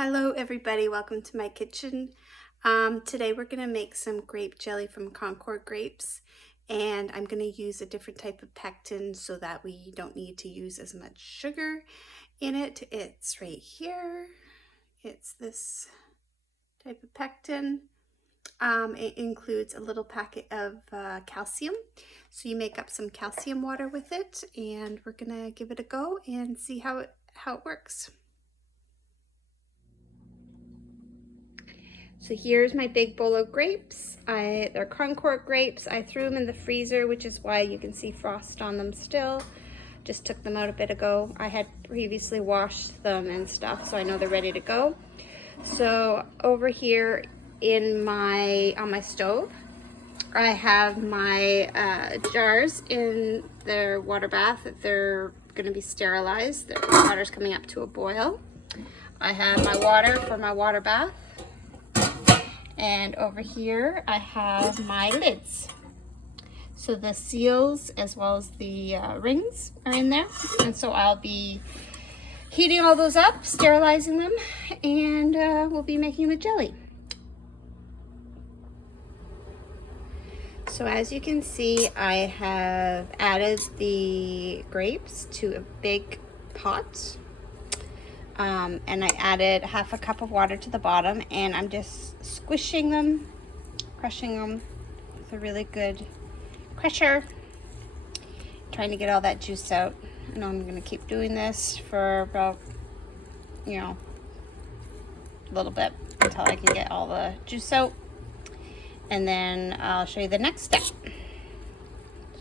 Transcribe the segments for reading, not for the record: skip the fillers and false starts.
Hello everybody, welcome to my kitchen. Today we're going to make some grape jelly from Concord grapes, and I'm going to use a different type of pectin so that we don't need to use as much sugar in it. It's right here. It's this type of pectin. It includes a little packet of calcium, so you make up some calcium water with it, and we're going to give it a go and see how it works. So here's my big bowl of grapes. They're Concord grapes. I threw them in the freezer, which is why you can see frost on them still. Just took them out a bit ago. I had previously washed them and stuff, so I know they're ready to go. So over here on my stove, I have my jars in their water bath. They're gonna be sterilized. The water's coming up to a boil. I have my water for my water bath. And over here, I have my lids. So the seals as well as the rings are in there. And so I'll be heating all those up, sterilizing them, and we'll be making the jelly. So as you can see, I have added the grapes to a big pot. And I added half a cup of water to the bottom, and I'm just squishing them, crushing them with a really good crusher, trying to get all that juice out. And I'm going to keep doing this for about, a little bit until I can get all the juice out. And then I'll show you the next step.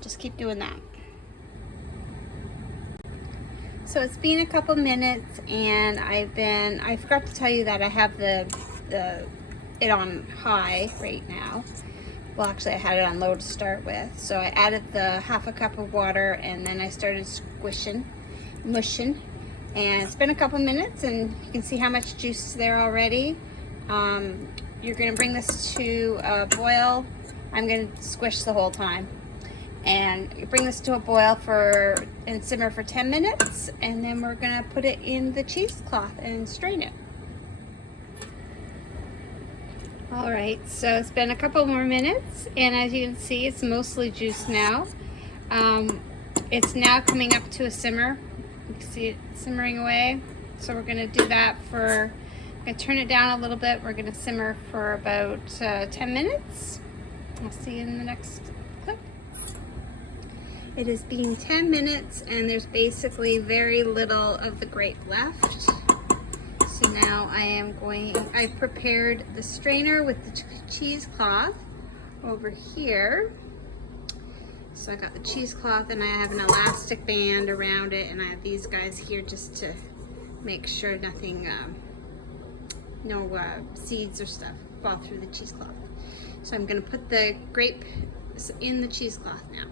Just keep doing that. So it's been a couple minutes, and I forgot to tell you that I have it on high right now. Well, actually I had it on low to start with. So I added the half a cup of water, and then I started mushing. And it's been a couple minutes, and you can see how much juice is there already. You're gonna bring this to a boil. I'm gonna squish the whole time. And bring this to a boil and simmer for 10 minutes, and then we're gonna put it in the cheesecloth and strain it. All right, so it's been a couple more minutes, and as you can see, it's mostly juice now. It's now coming up to a simmer. You can see it simmering away. So we're gonna do that I'm gonna turn it down a little bit. We're gonna simmer for about 10 minutes. I'll see you in the next clip. It has been 10 minutes, and there's basically very little of the grape left. So now I've prepared the strainer with the cheesecloth over here. So I got the cheesecloth, and I have an elastic band around it, and I have these guys here just to make sure nothing, no seeds or stuff fall through the cheesecloth. So I'm gonna put the grape in the cheesecloth now.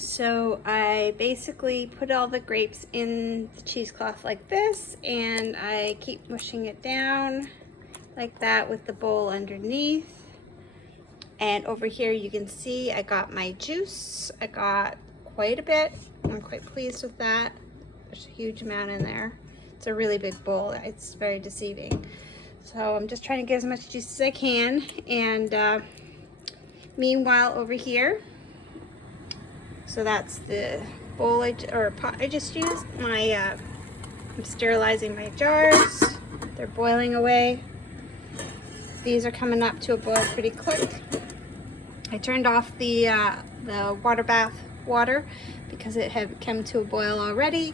So I basically put all the grapes in the cheesecloth like this, and I keep mushing it down like that with the bowl underneath. And over here you can see I got my juice. I got quite a bit. I'm quite pleased with that. There's a huge amount in there. It's a really big bowl. It's very deceiving. So I'm just trying to get as much juice as I can. And meanwhile over here, so that's the bowl pot I just used. I'm sterilizing my jars. They're boiling away. These are coming up to a boil pretty quick. I turned off the water bath water because it had come to a boil already.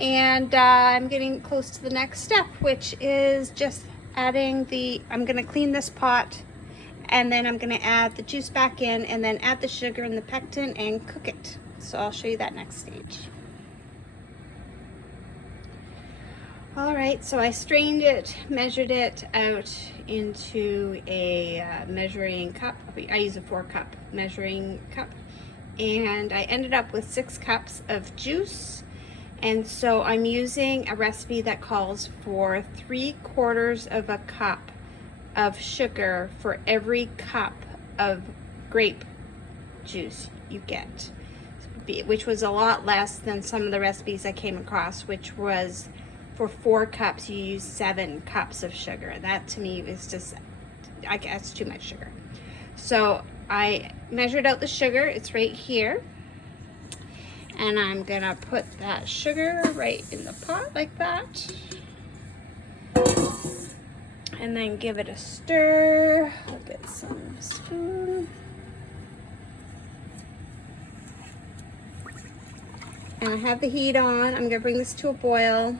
And I'm getting close to the next step, which is just adding I'm gonna clean this pot, and then I'm gonna add the juice back in, and then add the sugar and the pectin and cook it. So I'll show you that next stage. All right, so I strained it, measured it out into a measuring cup. I use a 4-cup measuring cup, and I ended up with 6 cups of juice. And so I'm using a recipe that calls for 3/4 of a cup of sugar for every cup of grape juice you get, which was a lot less than some of the recipes I came across, which was for 4 cups, you use 7 cups of sugar. That to me is just, I guess, too much sugar. So I measured out the sugar. It's right here. And I'm gonna put that sugar right in the pot like that. And then give it a stir. I'll get some spoon. And I have the heat on. I'm gonna bring this to a boil.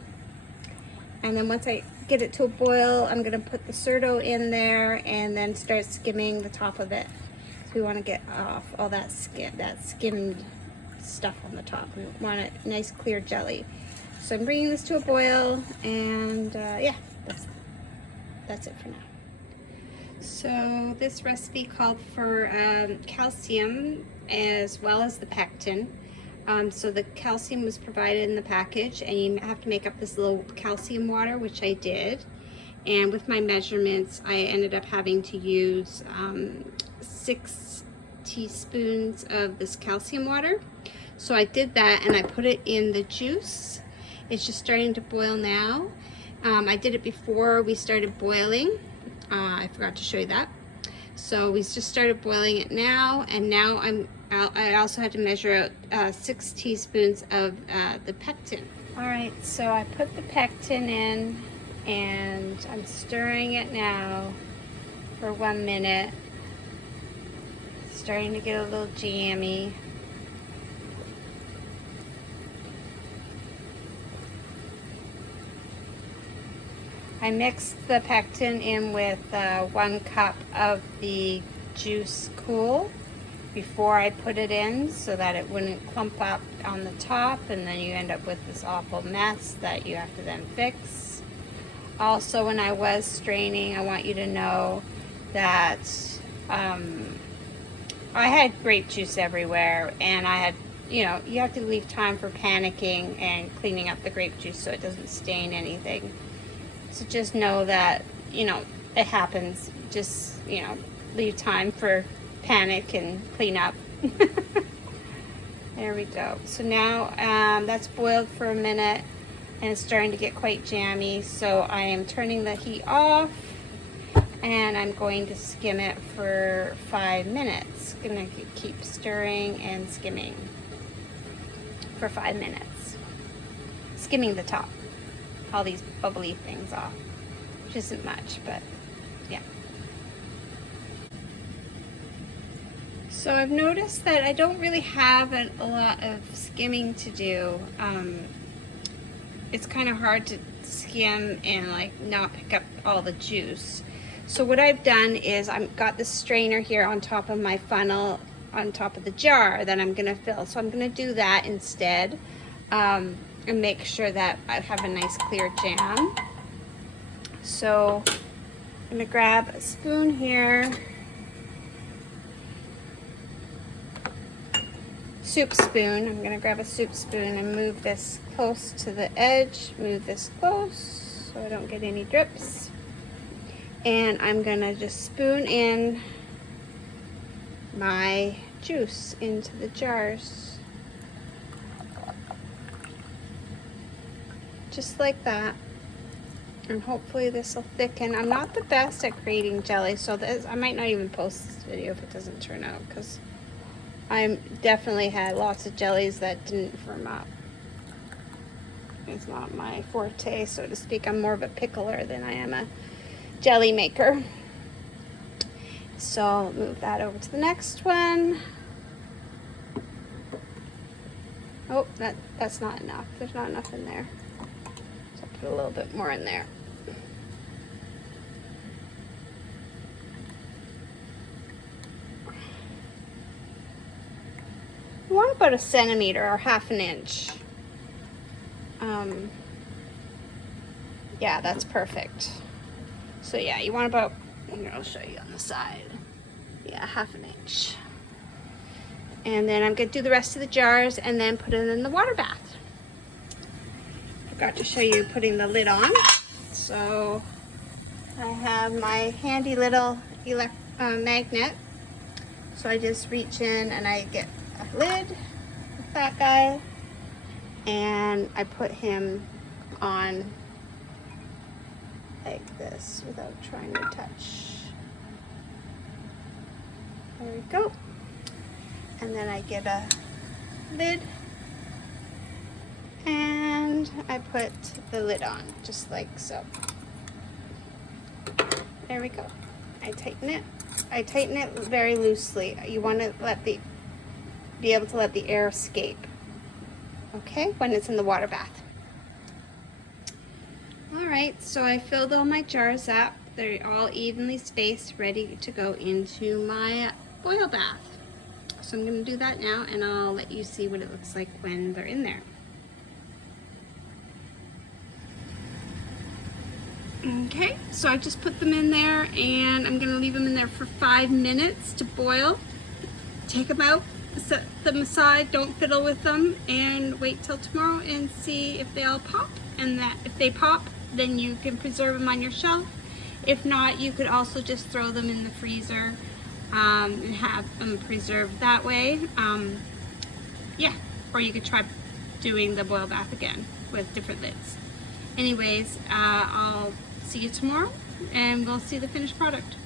And then once I get it to a boil, I'm gonna put the Cerdo in there and then start skimming the top of it. So we wanna get off all that skimmed stuff on the top. We want a nice clear jelly. So I'm bringing this to a boil, and yeah, that's it for now. So this recipe called for calcium as well as the pectin. So the calcium was provided in the package, and you have to make up this little calcium water, which I did. And with my measurements, I ended up having to use 6 teaspoons of this calcium water. So I did that, and I put it in the juice. It's just starting to boil now. I did it before we started boiling. I forgot to show you that. So we just started boiling it now, and now I also had to measure out 6 teaspoons of the pectin. All right, so I put the pectin in, and I'm stirring it now for 1 minute. It's starting to get a little jammy. I mixed the pectin in with 1 cup of the juice cool before I put it in, so that it wouldn't clump up on the top, and then you end up with this awful mess that you have to then fix. Also, when I was straining, I want you to know that I had grape juice everywhere, and I had, you know, you have to leave time for panicking and cleaning up the grape juice so it doesn't stain anything. So just know that, you know, it happens. Just, you know, leave time for panic and clean up. There we go. So now that's boiled for a minute, and it's starting to get quite jammy. So I am turning the heat off, and I'm going to skim it for 5 minutes. Gonna keep stirring and skimming for 5 minutes. Skimming the top. All these bubbly things off, which isn't much, but yeah. So I've noticed that I don't really have a lot of skimming to do. It's kind of hard to skim and like not pick up all the juice. So what I've done is I've got the strainer here on top of my funnel, on top of the jar that I'm gonna fill. So I'm gonna do that instead. And make sure that I have a nice clear jam. So I'm gonna grab a spoon here, soup spoon. I'm gonna grab a soup spoon and move this close to the edge, move this close so I don't get any drips. And I'm gonna just spoon in my juice into the jars. Just like that, and hopefully this will thicken. I'm not the best at creating jelly, so I might not even post this video if it doesn't turn out, because I definitely had lots of jellies that didn't firm up. It's not my forte, so to speak. I'm more of a pickler than I am a jelly maker. So I'll move that over to the next one. Oh, that's not enough. There's not enough in there. Put a little bit more in there. You want about 1 centimeter or 1/2 inch. Yeah, that's perfect. So yeah, you want about, here, I'll show you on the side. Yeah, 1/2 inch. And then I'm gonna do the rest of the jars and then put it in the water bath. Forgot to show you putting the lid on. So I have my handy little magnet. So I just reach in and I get a lid with that guy, and I put him on like this without trying to touch. There we go. And then I get a lid and I put the lid on just like so. There we go. I tighten it. I tighten it very loosely. You want to be able to let the air escape. Okay, when it's in the water bath. All right, so I filled all my jars up. They're all evenly spaced, ready to go into my boil bath. So I'm going to do that now, and I'll let you see what it looks like when they're in there. Okay, so I just put them in there, and I'm going to leave them in there for 5 minutes to boil. Take them out, set them aside, don't fiddle with them, and wait till tomorrow and see if they all pop. And that if they pop, then you can preserve them on your shelf. If not, you could also just throw them in the freezer and have them preserved that way. Yeah, or you could try doing the boil bath again with different lids. Anyways, I'll see you tomorrow and we'll see the finished product.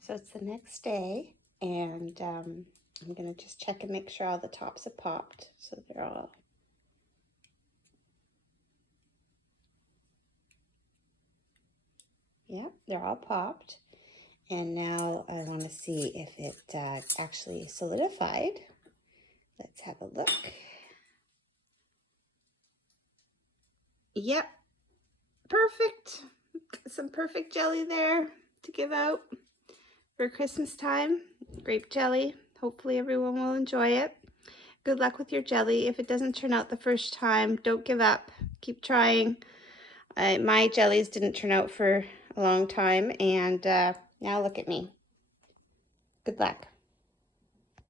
So it's the next day, and I'm gonna just check and make sure all the tops have popped. So they're all, yeah, they're all popped. And now I want to see if it actually solidified. Let's have a look. Yep, perfect. Some perfect jelly there to give out for Christmas time. Grape jelly. Hopefully everyone will enjoy it. Good luck with your jelly. If it doesn't turn out the first time, don't give up. Keep trying. My jellies didn't turn out for a long time, and now look at me. Good luck.